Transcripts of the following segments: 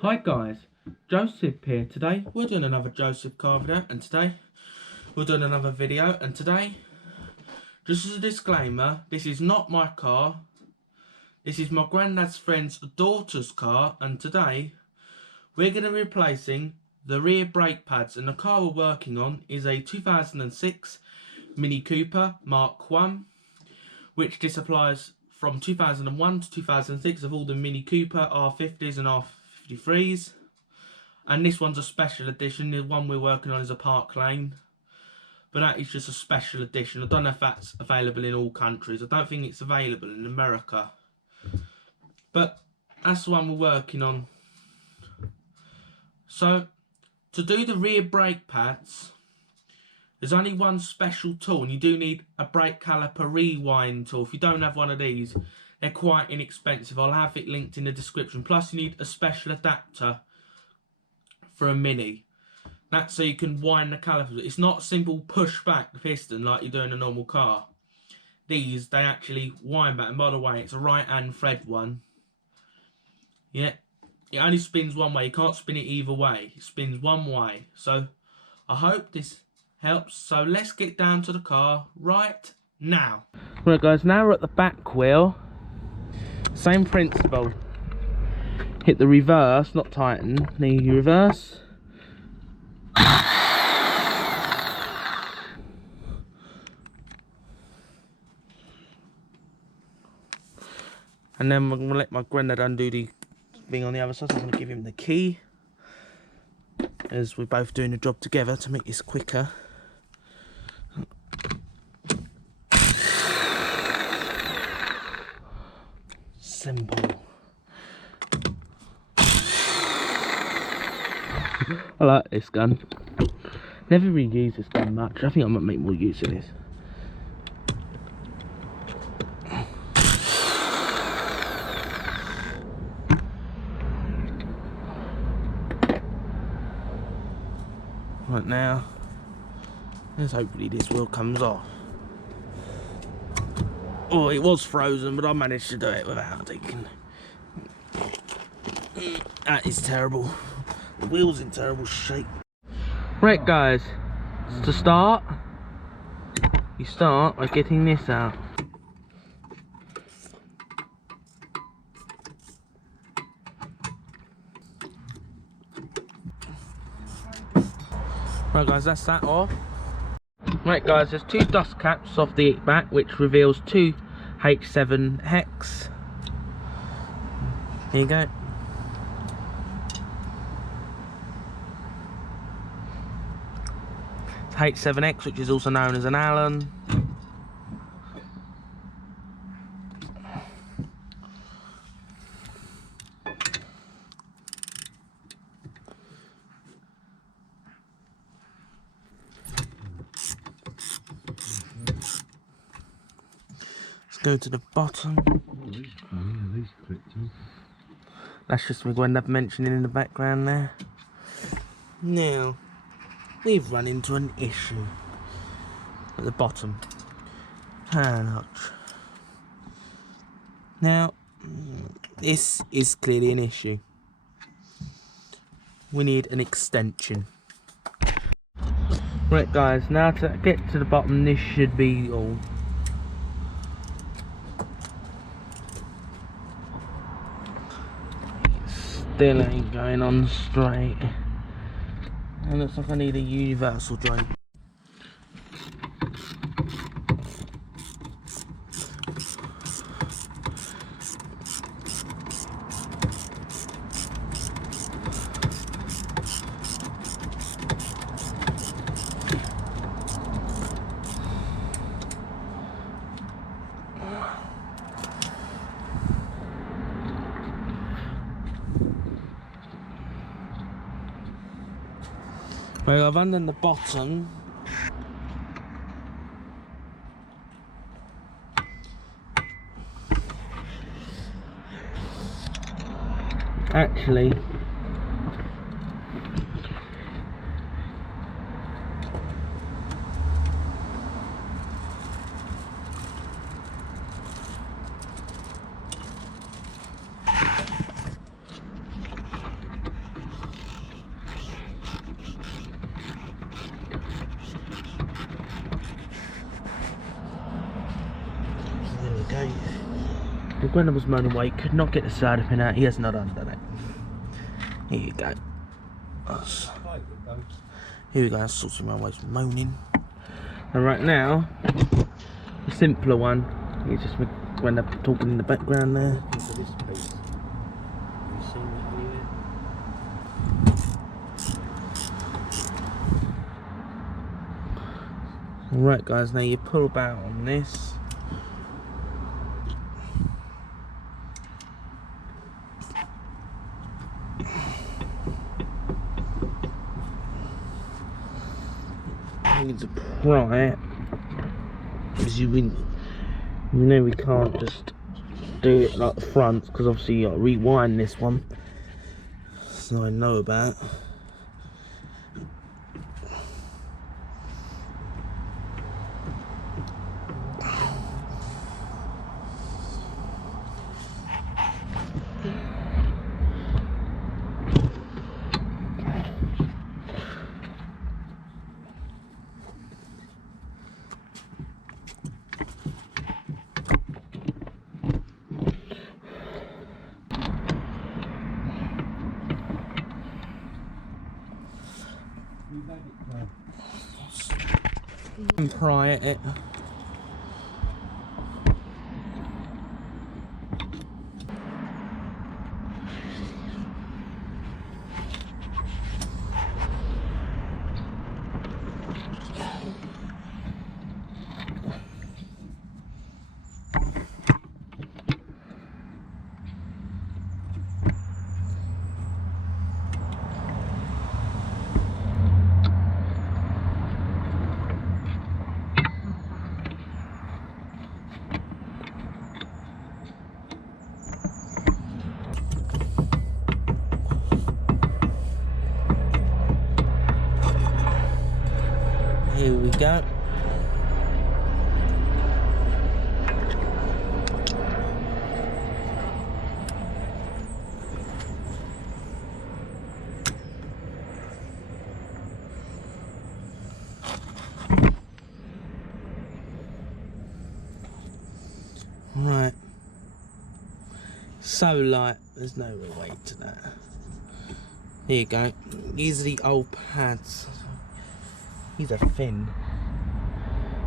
Hi guys, Joseph here. Today we're doing another Joseph car video, and today we're doing another video, and today, just as a disclaimer, this is not my car, this is my granddad's friend's daughter's car, and today we're going to be replacing the rear brake pads, and the car we're working on is a 2006 Mini Cooper Mark 1, which this applies from 2001 to 2006 of all the Mini Cooper R50s and R53s. And this one's a special edition. The one we're working on is a Park Lane, but that is just a special edition. I don't know if that's available in all countries. I don't think it's available in America, but that's the one we're working on. So to do the rear brake pads, there's only one special tool, and you do need a brake caliper rewind tool. If you don't have one of these, they're quite inexpensive. I'll have it linked in the description. Plus you need a special adapter for a Mini. That's so you can wind the caliper. It's not a simple push back the piston like you do in a normal car. These, they actually wind back. And by the way, it's a right hand thread one. Yeah, it only spins one way. You can't spin it either way. It spins one way. So I hope this helps. So let's get down to the car right now. Right guys, now we're at the back wheel. Same principle. Hit the reverse, not tighten. The reverse. And then I'm going to let my granddad undo the thing on the other side. So I'm going to give him the key, as we're both doing the job together to make this quicker. Simple. I like this gun. Never really used this gun much. I think I might make more use of this. Right now, let's hopefully this wheel comes off. Oh, it was frozen, but I managed to do it without taking. That is terrible. The wheel's in terrible shape. Right guys, to start, you start by getting this out. Right guys, that's that off. Right guys, there's two dust caps off the back, which reveals two H7 hex. Here you go. H7X, which is also known as an Allen. Let's go to the bottom. That's just my granddad mentioning in the background there. Now, we've run into an issue at the bottom. Now, this is clearly an issue. We need an extension. Right guys, now to get to the bottom, this should be all. Still ain't going on straight. And looks like I need a universal joint. Well, I've undone the bottom. Actually, when I was moaning away, could not get the soda pin out. He has not undone it. Here you go. Here we go, that's sorting my ways from moaning. And right now, the simpler one, you just when I'm talking in the background there. Alright guys, now you pull about on this. You need to pry it, because you know we can't just do it like the front, because obviously you got to rewind this one, so I know about. And pry at it. Here we go. Right. So light, there's no real weight to that. Here you go. These are the old pads. These are thin.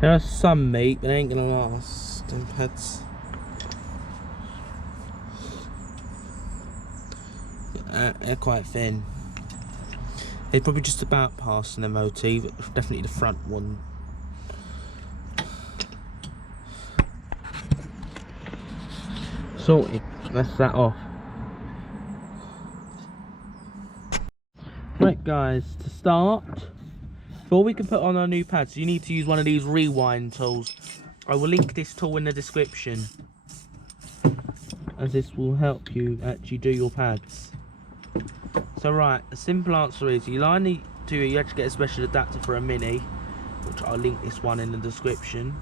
There are some meat, but they ain't gonna last. Them pads. They're quite thin. They're probably just about past an MOT, but definitely the front one. Sorted. That's that off. Right guys, to start, before we can put on our new pads, you need to use one of these rewind tools. I will link this tool in the description, as this will help you actually do your pads. So right, the simple answer is you actually get a special adapter for a Mini, which I'll link this one in the description.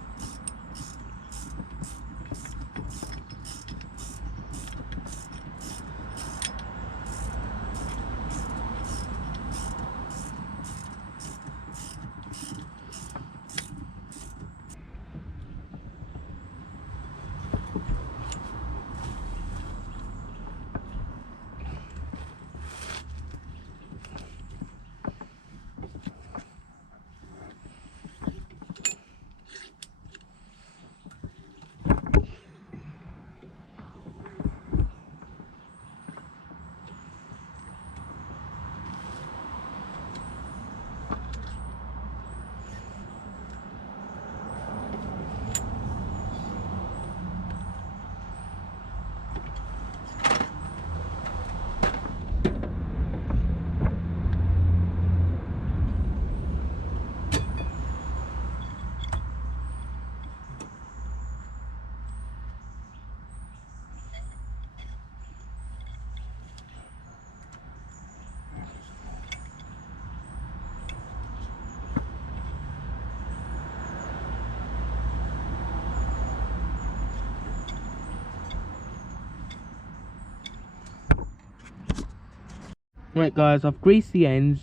Right guys, I've greased the ends.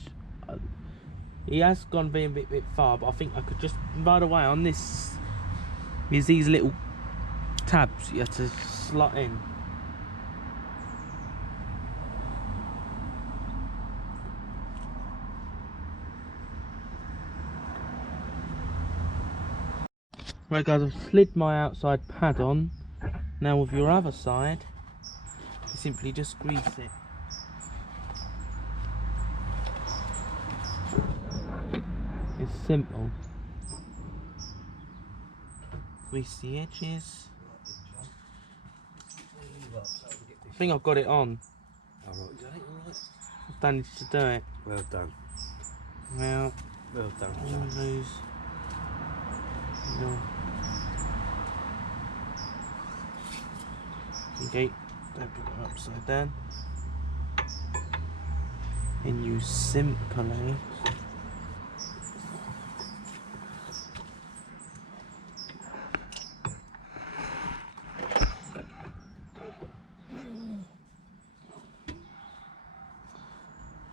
He has gone being a bit far, but I think I could just, by the way, on this is these little tabs you have to slot in. Right guys, I've slid my outside pad on. Now with your other side, you simply just grease it. It's simple. Grease the edges. I think I've got it on. Alright, got it, alright. I've managed to do it. Well done. Now, Well done, all son. those. Okay, don't put it upside down. And you simply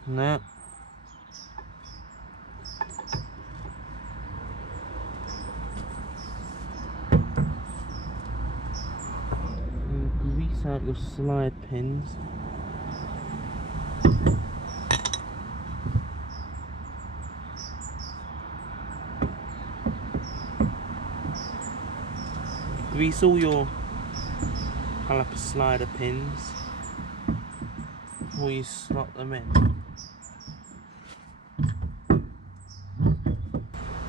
now you grease out your slide pins. Grease all your caliper slider pins before you slot them in.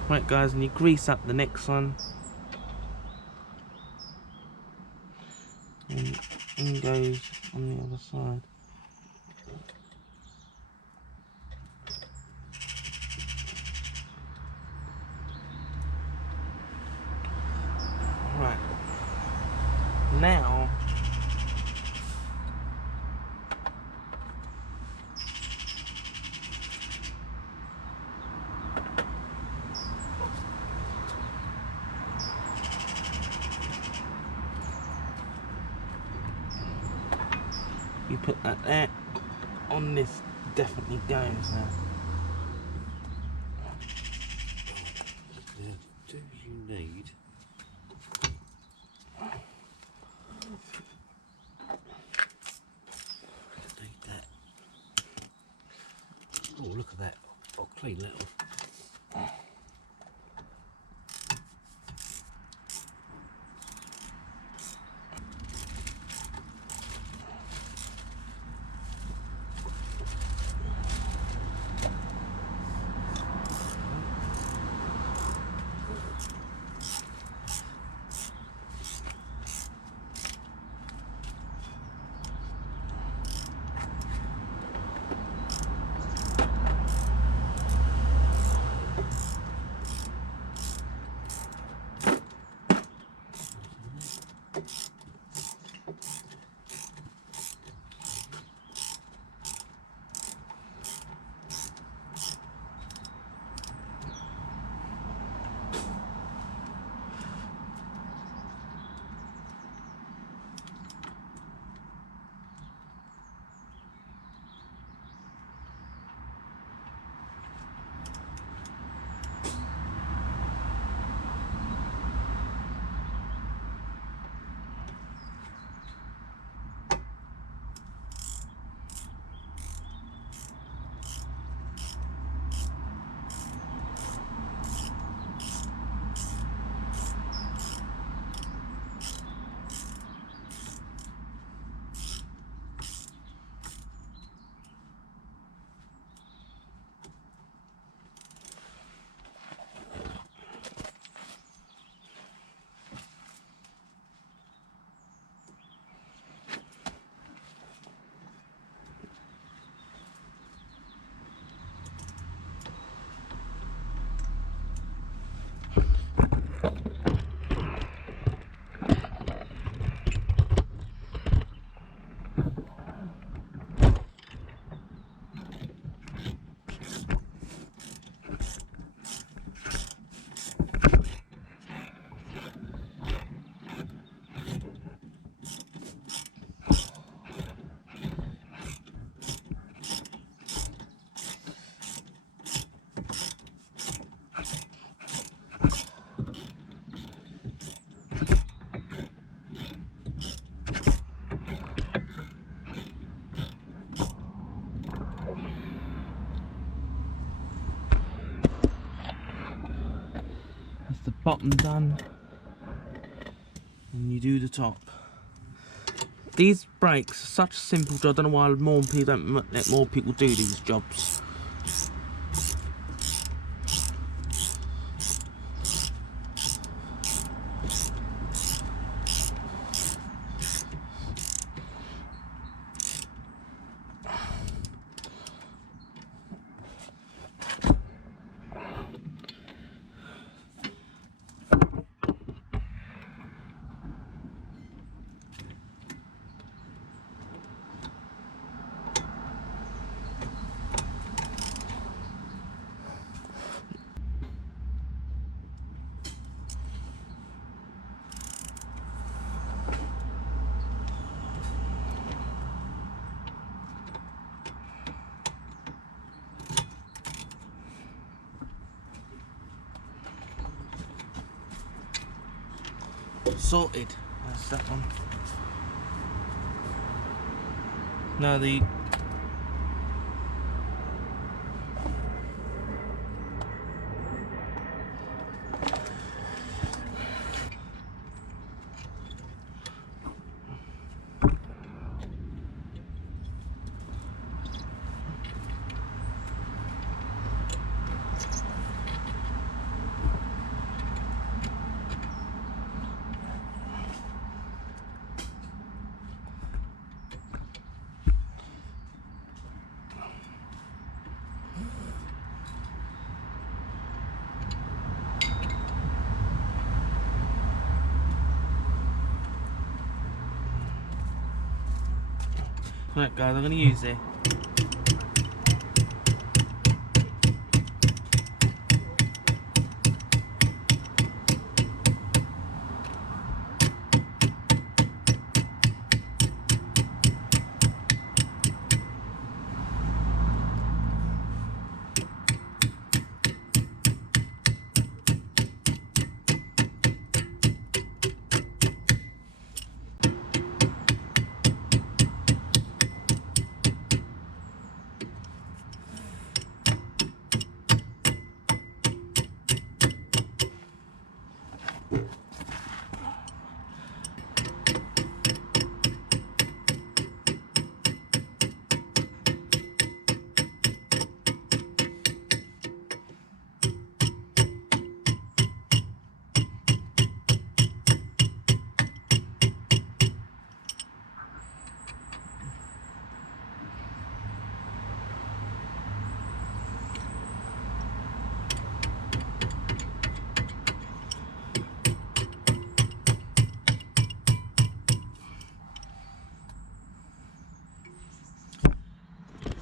Right guys, and you grease up the next one. And in goes on the other side. Right. Now you put that there on this, definitely goes now. Now, do you need... Need that. Oh, look at that. I'll clean that off. bottom done, and you do the top. These brakes are such a simple job. I don't know why more people don't let more people do these jobs. Sorted. That's that one. Now the right guys, I'm going to use it.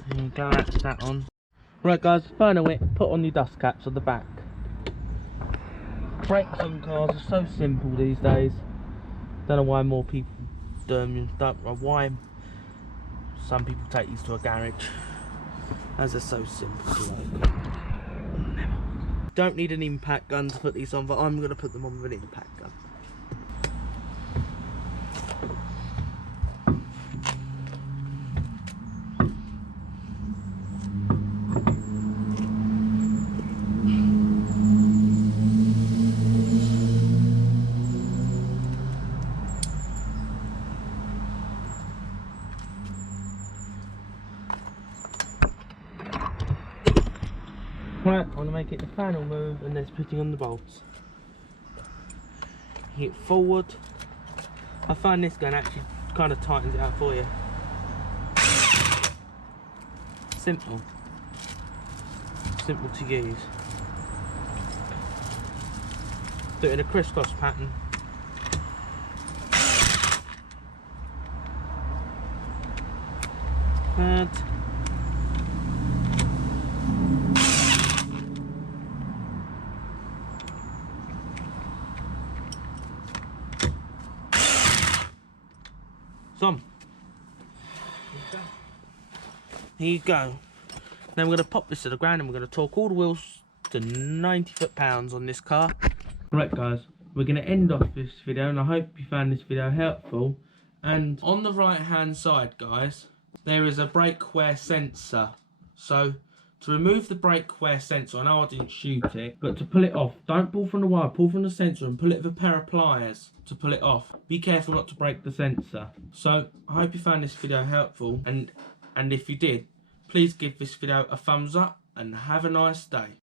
There you go, that's that on. Right guys, final it, put on your dust caps on the back. Brakes on cars are so simple these days. Don't know why more people don't know why some people take these to a garage, as they're so simple to like. Don't need an impact gun to put these on, but I'm going to put them on with an impact gun. Right, I want to make it the final move, and that's putting on the bolts. Hit forward. I find this gun actually kind of tightens it out for you. Simple. Simple to use. Do it in a crisscross pattern. And some. Here you go. Now we're going to pop this to the ground and we're going to torque all the wheels to 90 foot-pounds on this car. Right guys, we're going to end off this video, and I hope you found this video helpful. And on the right hand side guys, there is a brake wear sensor. So To remove the brake wear sensor, I know I didn't shoot it, but to pull it off, don't pull from the wire, pull from the sensor and pull it with a pair of pliers to pull it off. Be careful not to break the sensor. So, I hope you found this video helpful, and if you did, please give this video a thumbs up and have a nice day.